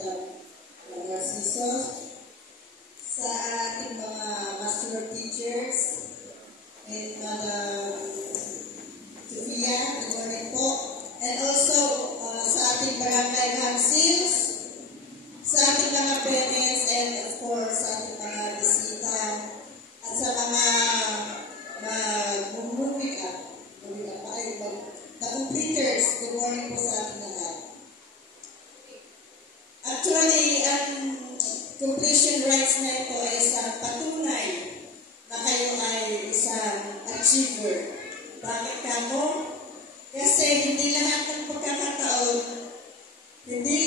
Madam Narciso, sa ating mga master teachers, and Madam Sofia, good morning po. And also, sa ating barangay councils, sa ating mga parents, and of course, sa ating mga bisita, at sa mga completers, good morning po sa ating lahat. Actually, ang completion rights na ito ay isang patunay na kayo ay isang achiever. Bakit kamo? Kasi hindi lahat ng pagkakataon, hindi